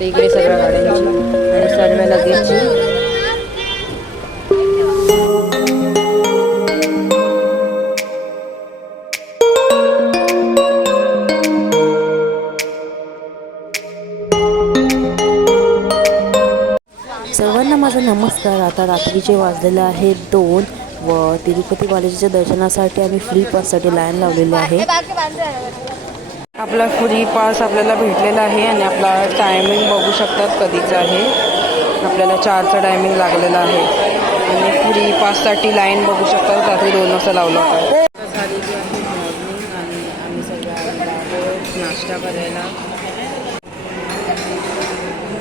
केली इकडे सगळ्या गाड्यांची आणि सर्व लगेजची सर्वांना माझा नमस्कार. आता रात्रीचे वाजलेले आहे दोन व तिरुपती बालाजीच्या दर्शनासाठी आम्ही फ्री पाससाठी लाईन लावलेली आहे. आपला फ्री पास आपल्याला भेटलेला आहे आणि आपला टायमिंग बघू शकतात कधीचा आहे. आपल्याला चारचा टायमिंग लागलेला आहे. आणि फ्री पाससाठी लाईन बघू शकतात रात्री दोन वाजता लावलं होतं. झालेली आहे मॉर्निंग आणि आम्ही सगळे आलेलो आहोत नाश्ता करायला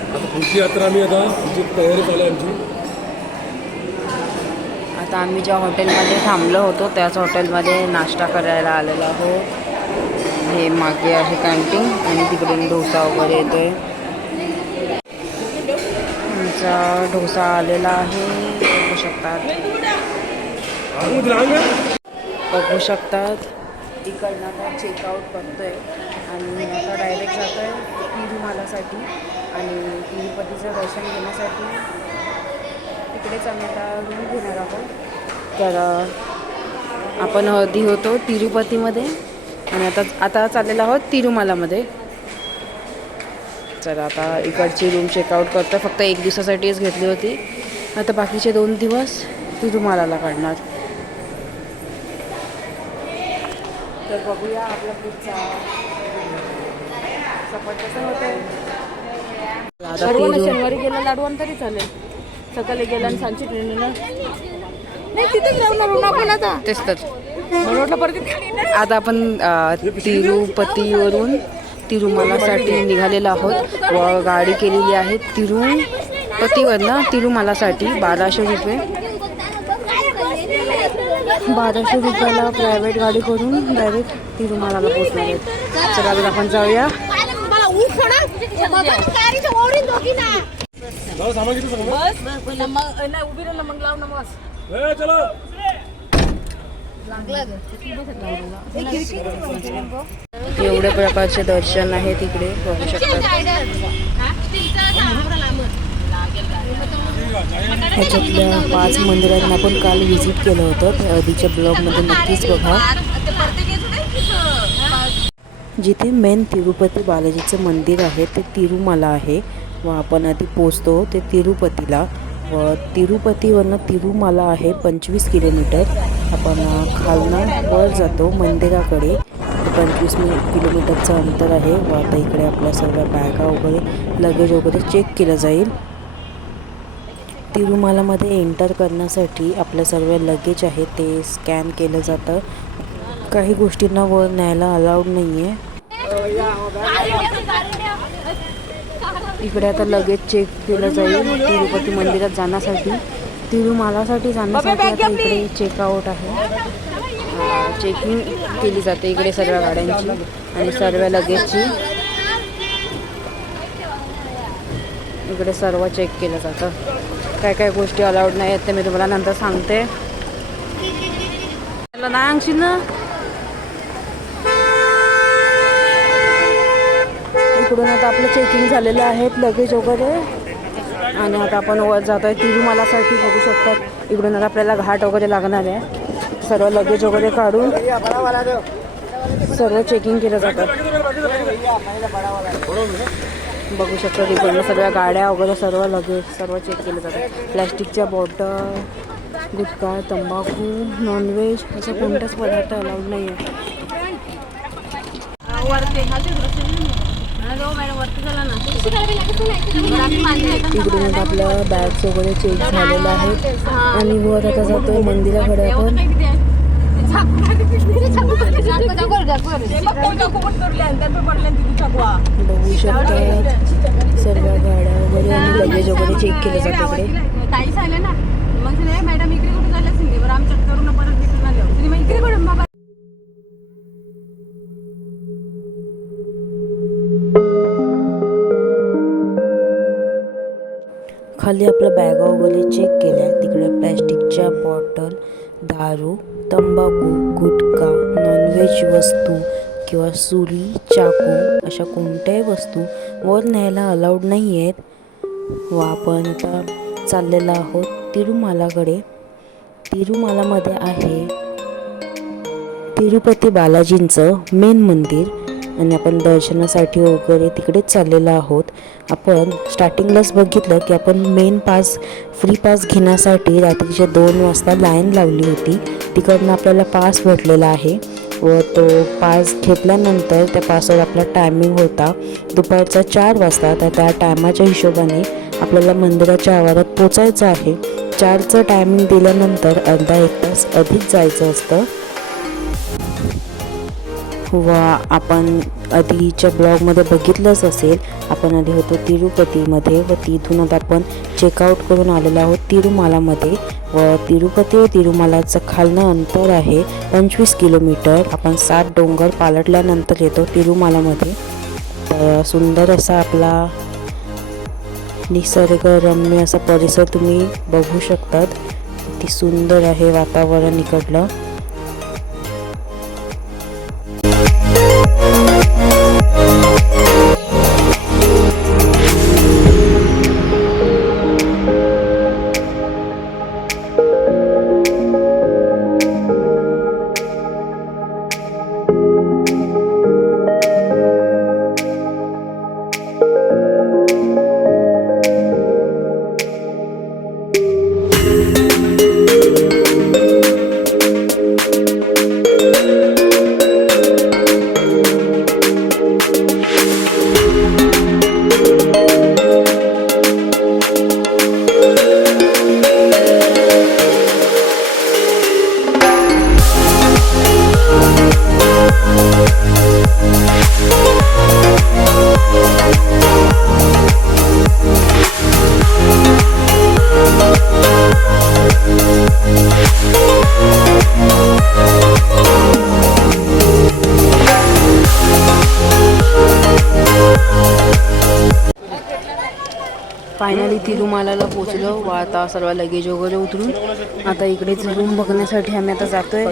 आता पुढची यात्रा आम्ही आता तुमची तयारी चालू आहे आमची. आता आम्ही ज्या हॉटेलमध्ये थांबलो होतो त्याच हॉटेलमध्ये नाश्ता करायला आलेलो आहोत. हे मागे आहे कॅन्टीन आणि तिकडून डोसा वगैरे येतोय. आमचा डोसा आलेला आहे. बघू शकतात. बघू शकतात. तिकडनं आता चेकआउट करतोय आणि आता डायरेक्ट जातो आहे तिरुमालासाठी आणि तिरुपतीचं दर्शन घेण्यासाठी. तिकडेच आम्ही आता रूम घेणार आहोत. तर आपण हळदी होतो तिरुपतीमध्ये. आणि आता आता चाललेलो आहोत तिरुमालामध्ये. चला आता इकडची रूम चेकआउट करतो फक्त एक दिवसासाठीच घेतली होती. आता बाकीचे दोन दिवस तिरुमालाला काढणार. तर बघूया आपला पुढचा शनिवारी गेला लाडवण तरी चालेल. सकाळी गेला आणि सांची ट्रेनला नाही तिथेच राहणार ना आपण आता. तेच तर. आता आपण तिरुपतीवरून तिरुमलासाठी निघालेलो आहोत. व गाडी केलेली आहे तिरुपतीवरनं तिरुमलासाठी बाराशे रुपये. बाराशे रुपयाला प्रायव्हेट गाडी करून डायरेक्ट तिरुमलाला पोहोचणार आहेत. चला आता आपण जाऊया. मग नाही उभी राहिलं मग लाव ना बस ए, चला. एवढ्या प्रकारचे दर्शन आहे तिकडे बघू शकतात ह्याच्यातल्या पाच मंदिरांना आपण काल व्हिजिट केलं होतं. त्या आधीच्या ब्लॉगमध्ये नक्कीच बघा. जिथे मेन तिरुपती बालाजीचं मंदिर आहे ते तिरुमाला आहे. व आपण आधी पोचतो ते तिरुपतीला. व तिरुपतीवरनं तिरुमाला आहे पंचवीस किलोमीटर. आपण खालनं वर जातो मंदिराकडे. पंचवीस मि किलोमीटरचं अंतर आहे. व आता इकडे आपल्या सर्व बॅगा वगैरे लगेज वगैरे चेक केलं जाईल. तिरुमालामध्ये एंटर करण्यासाठी आपलं सर्व लगेज आहे. ते स्कॅन केलं जातं. काही गोष्टींना वर न्यायला अलाउड नाही आहे इकडे आता लगेज चेक केलं जाईल. तिरुपती मंदिरात जाण्यासाठी. तिरुमालासाठी जाण्यासाठी आता इकडे चेकआउट आहे. चेकिंग केली जाते इकडे सर्व गाड्यांची आणि सर्व लगेजची इकडे सर्व चेक केलं जातं. काय काय गोष्टी अलाउड नाही आहेत ते मी तुम्हाला नंतर सांगते. त्याला नाही आणशील ना. इकडून आता आपलं चेकिंग झालेलं आहेत लगेज वगैरे. आणि आता आपण वर जातो आहे. तिरुमालासाठी बघू शकतात. इकडून आता आपल्याला घाट वगैरे लागणार आहे. सर्व लगेज वगैरे काढून सर्व चेकिंग केलं जातं. बघू शकतो तिकडनं सगळ्या गाड्या वगैरे सर्व लगेज सर्व चेक केलं जातं. प्लॅस्टिकच्या बॉटल गुटखा तंबाखू नॉनव्हेज असं कोणताच पदार्थ अलाउड नाही आहे वरती खाली हॅलो मॅडम वरती चला ना इकडून आता आपलं बॅग्स वगैरे चेक झालेलं आहे. आणि वर आता जातोय मंदिराकडे आपण. बघू शकतात सर्व गाड्या वगैरे आणि लगेज वगैरे चेक केलं जातं इकडे. ताई आले ना. मग मॅडम इकडे कुठे झाल्या सिंधीवर. आमच्या करून परत रिटर्न आले. इकडे खाली आपल्या बॅगा वगैरे चेक केल्या. तिकडे प्लॅस्टिकच्या बॉटल दारू तंबाखू गुटखा नॉनव्हेज वस्तू किंवा सुरी चाकू अशा कोणत्याही वस्तू वर न्यायला अलाउड नाही आहेत व आपण आता चाललेलो आहोत तिरुमालाकडे. तिरुमालामध्ये आहे तिरुपती बालाजींचं मेन मंदिर. आणि आपण दर्शनासाठी वगैरे तिकडेच चाललेलो आहोत. आपण स्टार्टिंगलाच बघितलं की आपण मेन पास फ्री पास घेण्यासाठी रात्रीचे दोन वाजता लाईन लावली होती. तिकडनं आपल्याला पास भेटलेला आहे व तो पास घेतल्यानंतर त्या पासवर आपला टायमिंग होता. दुपारचा चार वाजता तर त्या टायमाच्या हिशोबाने आपल्याला मंदिराच्या आवारात पोचायचं आहे. चारचं टायमिंग दिल्यानंतर अर्धा एक तास अधिक जायचं असतं. व आपण आधीच्या ब्लॉगमध्ये बघितलंच असेल. आपण आधी होतो तिरुपतीमध्ये व तिथून आता आपण चेकआउट करून आलेलो आहोत तिरुमालामध्ये. व तिरुपती व तिरुमालाचं खालनं अंतर आहे पंचवीस किलोमीटर. आपण सात डोंगर पालटल्यानंतर येतो तिरुमालामध्ये. तर सुंदर असा आपला निसर्गरम्य असा परिसर तुम्ही बघू शकतात. किती सुंदर आहे वातावरण इकडलं. तिरुमालाला पोचलो व आता सर्व लगेज वगैरे उतरून आता इकडेच रूम बघण्यासाठी आम्ही आता जातोय.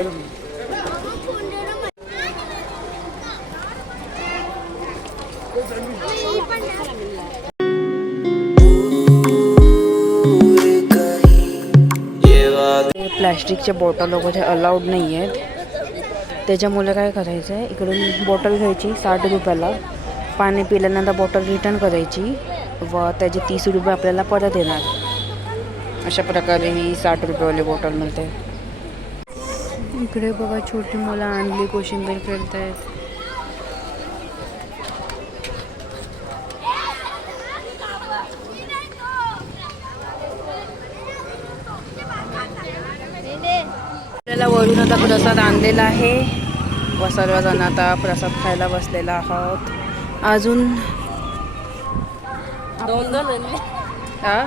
प्लॅस्टिकच्या बॉटल वगैरे अलाउड नाही आहेत त्याच्यामुळे काय करायचं आहे इकडून बॉटल घ्यायची साठ रुपयाला. पाणी पिल्यानंतर बॉटल रिटर्न करायची. व त्याचे तीस रुपये आपल्याला परत येणार. अशा प्रकारे ही साठ रुपयेवाली बॉटल मिळते. इकडे बघा छोटी मुलं आणली कोशिंबीर खेळत आहेत आपल्याला वरून आता प्रसाद आणलेला आहे. व सर्वजण आता प्रसाद खायला बसलेला आहोत. अजून दोन दोन हा?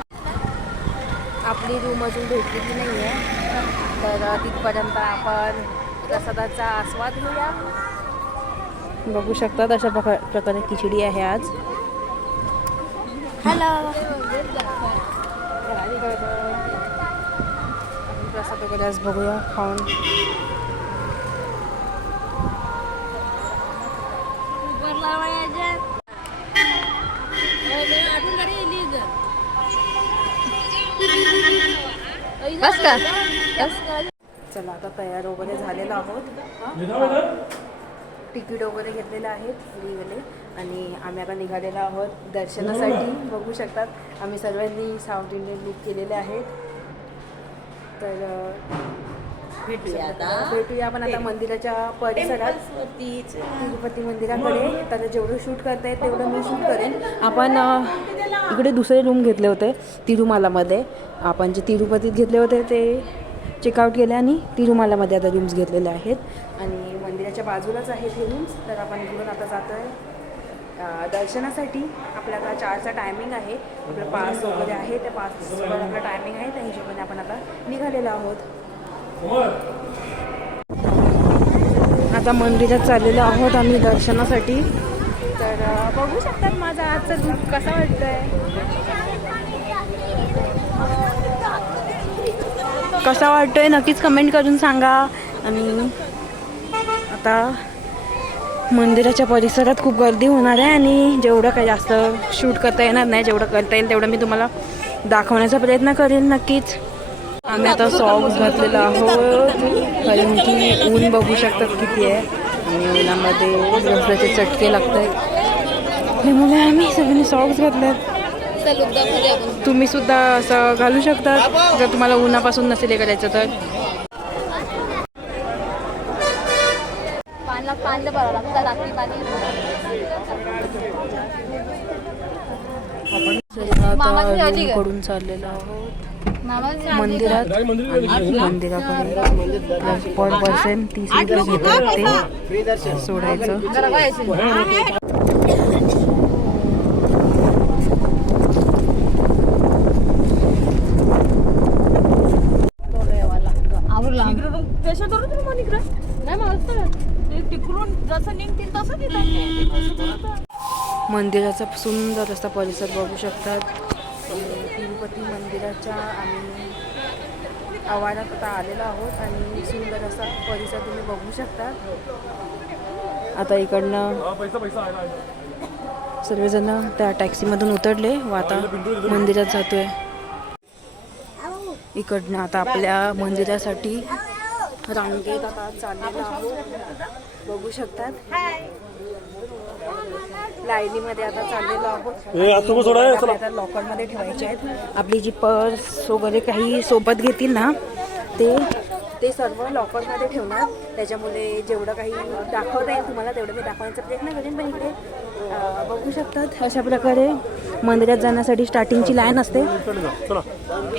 आपली रूम अजून भेटलेली नाही आहे तर तिथपर्यंत आपण प्रसादाचा आस्वाद घेऊया. बघू शकतात अशा प्रका प्रकारे खिचडी आहे आज. हॅलो प्रसाद वगैरे आज बघूया खाऊन. बस का चला आता तयार वगैरे झालेलो आहोत. तिकीट वगैरे घेतलेले आहेत फ्रीवाले आणि आम्ही आता निघालेलो आहोत दर्शनासाठी. बघू शकतात आम्ही सर्वांनी साऊथ इंडियन बुक केलेले आहेत. तर भेटूया आता. भेटूया आपण आता मंदिराच्या परिसरात. तिरुपती मंदिराकडे. तर जेवढं शूट करता येईल तेवढं मी शूट करेन. आपण इकडे दुसरे रूम घेतले होते तिरुमालामध्ये. आपण जे तिरुपतीत घेतले होते ते चेकआउट केले आणि तिरुमालामध्ये आता रूम्स घेतलेले आहेत. आणि मंदिराच्या बाजूलाच आहेत हे रूम्स तर आपण इकडून आता जातो आहे दर्शनासाठी. आपल्या आता चारचा टायमिंग आहे. आपलं पास वगैरे आहे. त्या पासवर आपला टायमिंग आहे. त्या हिशोबाने आपण आता निघालेलो आहोत. आता मंदिरात चाललेलो आहोत आम्ही दर्शनासाठी. तर बघू शकतात माझा आजचा लूक कसा वाटतोय. कसा वाटतोय नक्कीच कमेंट करून सांगा. आणि आता मंदिराच्या परिसरात खूप गर्दी होणार आहे आणि जेवढं काही जास्त शूट करता येणार नाही जेवढं करता येईल तेवढं मी तुम्हाला दाखवण्याचा प्रयत्न करेन नक्कीच. आम्ही आता सॉक्स घातलेलो आहोत. कारण की ऊन बघू शकतात किती आहे. आणि उन्हामध्ये रस्त्याचे चटके लागत आहेत त्यामुळे आम्ही सगळ्यांनी सॉक्स घातलेत तुम्ही सुद्धा असं घालू शकता जर तुम्हाला उन्हापासून नसेल हे करायचं तर? कडून चाललेलो आहोत. मंदिरात मंदिराकडे पर पर्सन तीस रुपये घेतात ते सोडायचं मंदिराचा सुंदर असा परिसर बघू शकतात. गणपती मंदिराच्या आम्ही आवारात आता आलेलो आहोत आणि सुंदर असा परिसर तुम्ही बघू शकता. आता इकडनं सर्वजण त्या टॅक्सीमधून उतरले. व आता मंदिरात जातोय. इकडनं आता आपल्या मंदिरासाठी रांगेत आता चाललेलो आहोत. बघू शकतात. लाईनीमध्ये आता चाललेलो आहोत. आता लॉकरमध्ये ठेवायचे आहेत. आपली जी पर्स वगैरे काही सोबत घेतील ना ते ते सर्व लॉकरमध्ये ठेवणार. त्याच्यामुळे जेवढं काही दाखवता येईल तुम्हाला तेवढं मी दाखवण्याचा प्रयत्न करेन. पण इकडे बघू शकतात अशा प्रकारे मंदिरात जाण्यासाठी स्टार्टिंगची लाईन असते.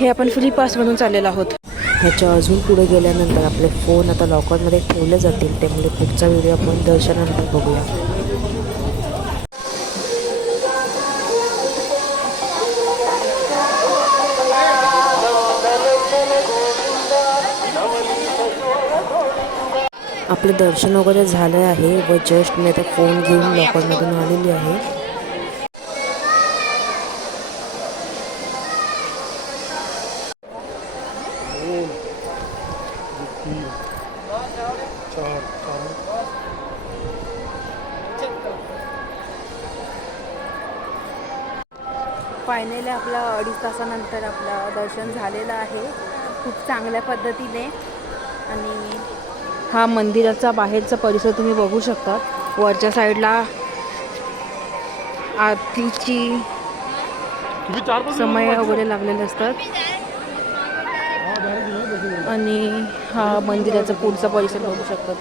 हे आपण फ्री पासमधून चाललेलो आहोत. ह्याच्या अजून पुढे गेल्यानंतर आपले फोन आता लॉकरमध्ये ठेवले जातील. त्यामुळे पुढचा व्हिडिओ आपण दर्शनानंतर बघूया. आपले दर्शन वगैरे झालं आहे. व जस्ट मी आता फोन घेऊन लॉकरमधून आलेली आहे. फायनली आपलं अडीच तासानंतर आपलं दर्शन झालेलं आहे. खूप चांगल्या पद्धतीने. आणि हा मंदिराचा बाहेरचा परिसर तुम्ही बघू शकता. वरच्या साईडला आरतीची समय वगैरे लागलेले असतात. आणि हा मंदिराचा पुढचा परिसर बघू शकतात.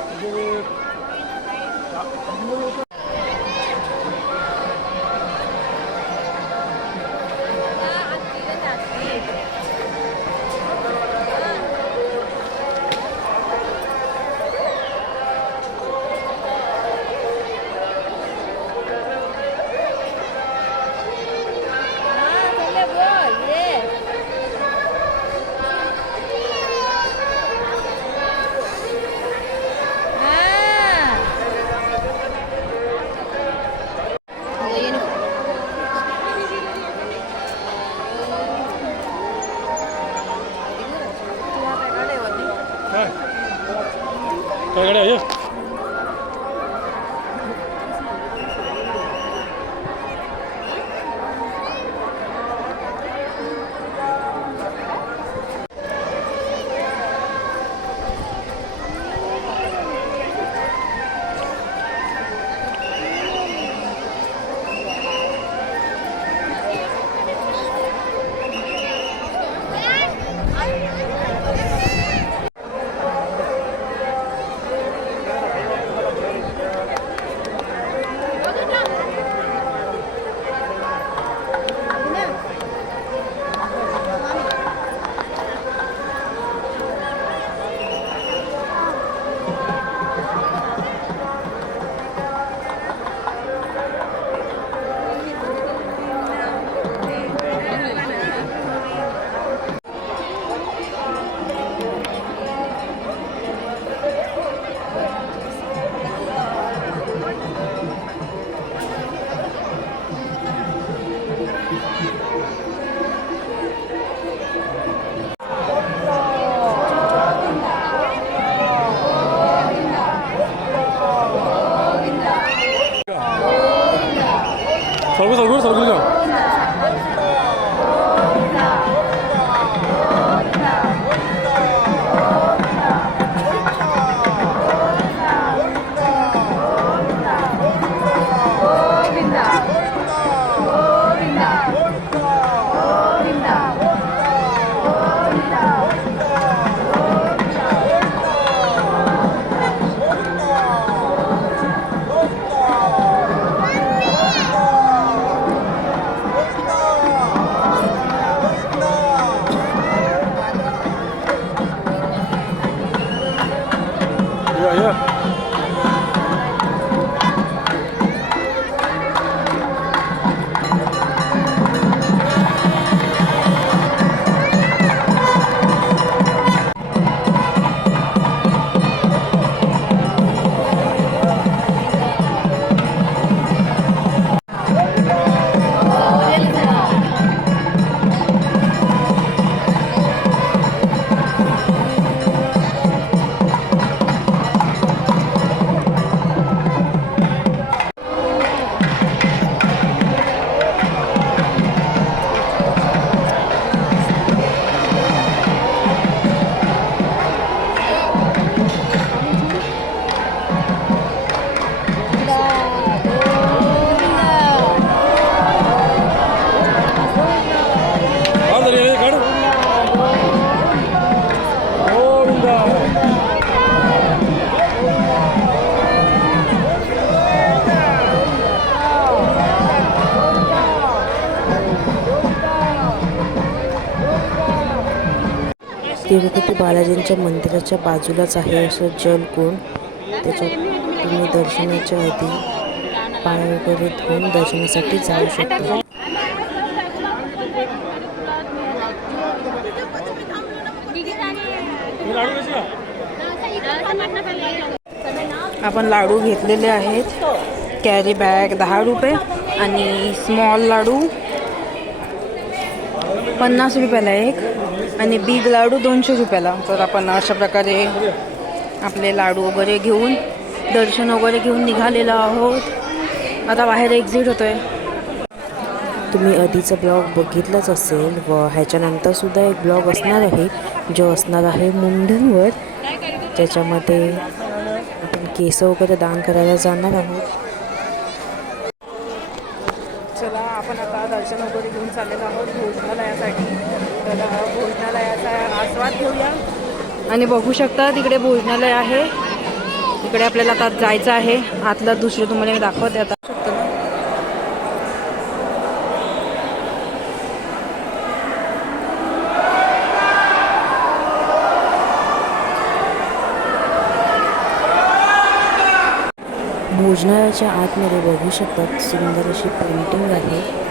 तिरुपती बालाजींच्या मंदिराच्या बाजूलाच आहे असं जलकुंड त्याच्यात तुम्ही दर्शनाच्या आधी पाय वगैरे धुवून दर्शनासाठी जाऊ शकता. आपण लाडू घेतलेले आहेत. कॅरी बॅग दहा रुपये आणि स्मॉल लाडू पन्नास रुपयाला एक. आणि बिग लाडू दोनशे रुपयाला. तर आपण अशा प्रकारे आपले लाडू वगैरे घेऊन दर्शन वगैरे घेऊन निघालेलो आहोत. आता बाहेर एक्झिट होतो आहे तुम्ही आधीचा ब्लॉग बघितलाच असेल व ह्याच्यानंतरसुद्धा एक ब्लॉग असणार आहे जो असणार आहे मुंडनवर ज्याच्यामध्ये आपण केस वगैरे दान करायला जाणार आहोत चला आपण आता दर्शन वगैरे घेऊन चाललेलो आहोत भोजनालयासाठी. तर भोजनालयाचा आस्वाद घेऊया. आणि बघू शकता तिकडे भोजनालय आहे. तिकडे आपल्याला आता जायचं आहे. आतलं दुसरं तुम्हाला मी दाखवते आता शकतो ना भोजनालयाच्या आतमध्ये बघू शकतात. सुंदर अशी पेंटिंग आहे.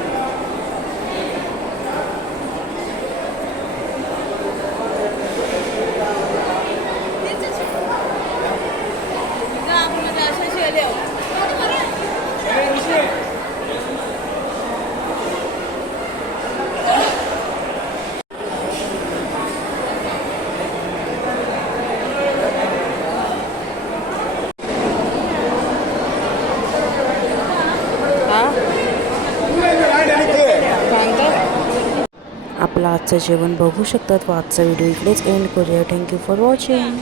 आजचं जेवण बघू शकतात. व आजचा व्हिडिओ इकडेच एंड करूया. Thank you for watching